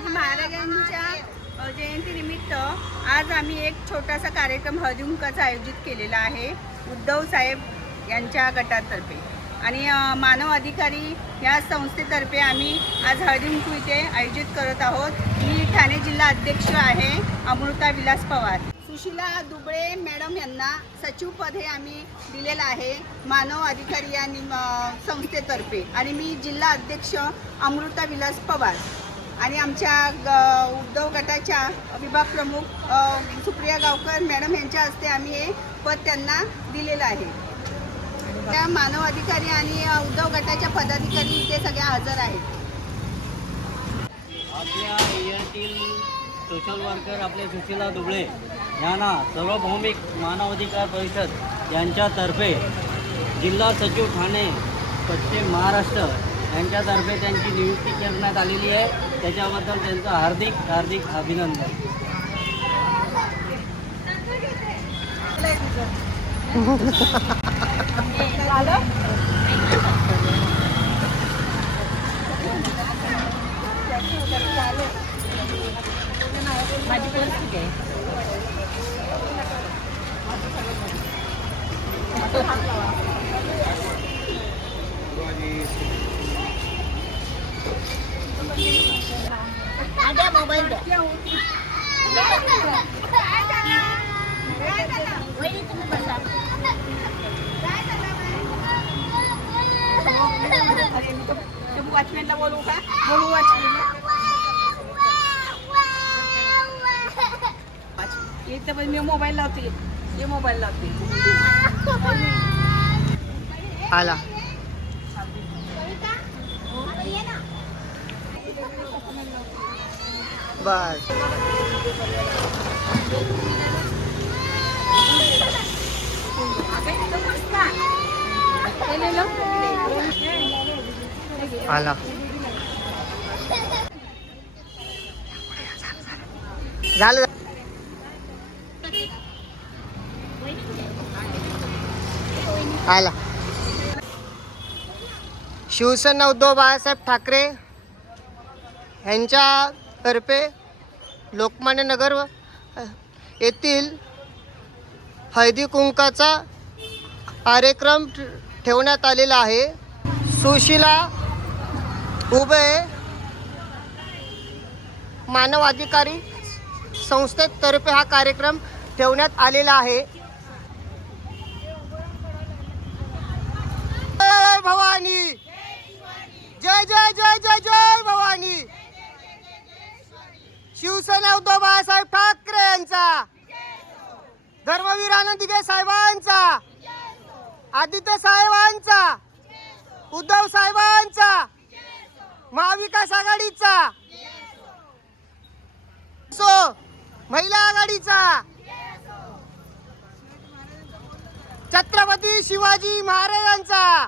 शिवाजी महाराजांच्या जयंतीनिमित्त आज आम्ही एक छोटासा कार्यक्रम हळदीकुंकाचा आयोजित केलेला आहे उद्धव साहेब यांच्या गटातर्फे आणि मानव अधिकारी या संस्थेतर्फे आम्ही आज हळदीकुंकू इथे आयोजित करत आहोत। मी ठाणे जिल्हा अध्यक्ष आहे अमृता विलास पवार। सुशीला दुबळे मॅडम यांना सचिवपद हे आम्ही दिलेलं आहे मानव अधिकारी या संस्थेतर्फे आणि मी जिल्हा अध्यक्ष अमृता विलास पवार आणि आमच्या उद्धव गटाच्या विभाग प्रमुख सुप्रिया गावकर मॅडम यांच्या हस्ते आम्ही हे पद त्यांना दिलेलं आहे। त्या मानव अधिकारी आणि उद्धव गटाच्या पदाधिकारी ते सगळे हजर आहेत। आपल्या एरियातील सोशल वर्कर आपले सुशीला दुबळे यांना सार्वभौमिक मानवाधिकार परिषद यांच्यातर्फे जिल्हा सचिव ठाणे पश्चिम महाराष्ट्र यांच्यातर्फे त्यांची नियुक्ती करण्यात आलेली आहे। त्याच्याबद्दल त्यांचं हार्दिक हार्दिक अभिनंदन। माझी परिस्थिती आहे मोबाईल वॉचमॅनला बोलू का? बोलू वॉचमॅनला इथं पण मी मोबाईल लावते हे मोबाईल लावते आला बस आला झालं आला। शिवसेना उद्धव बाळासाहेब ठाकरे यांच्यातर्फे लोकमान्य नगर येथील हळदी कुंकाचा कार्यक्रम ठेवण्यात आलेला आहे। सुशीला दुबळे मानव अधिकारी संस्थेतर्फे हा कार्यक्रम ठेवण्यात आलेला आहे। जय भवानी, जय जय जय जय जय भवानी। शिवसेना उद्धव बाळासाहेब ठाकरे यांचा, धर्मवीर आनंद दिघे साहेबांचा, आदित्य साहेबांचा, उद्धव साहेबांचा, महाविकास आघाडीचा, महिला आघाडीचा, छत्रपती शिवाजी महाराजांचा।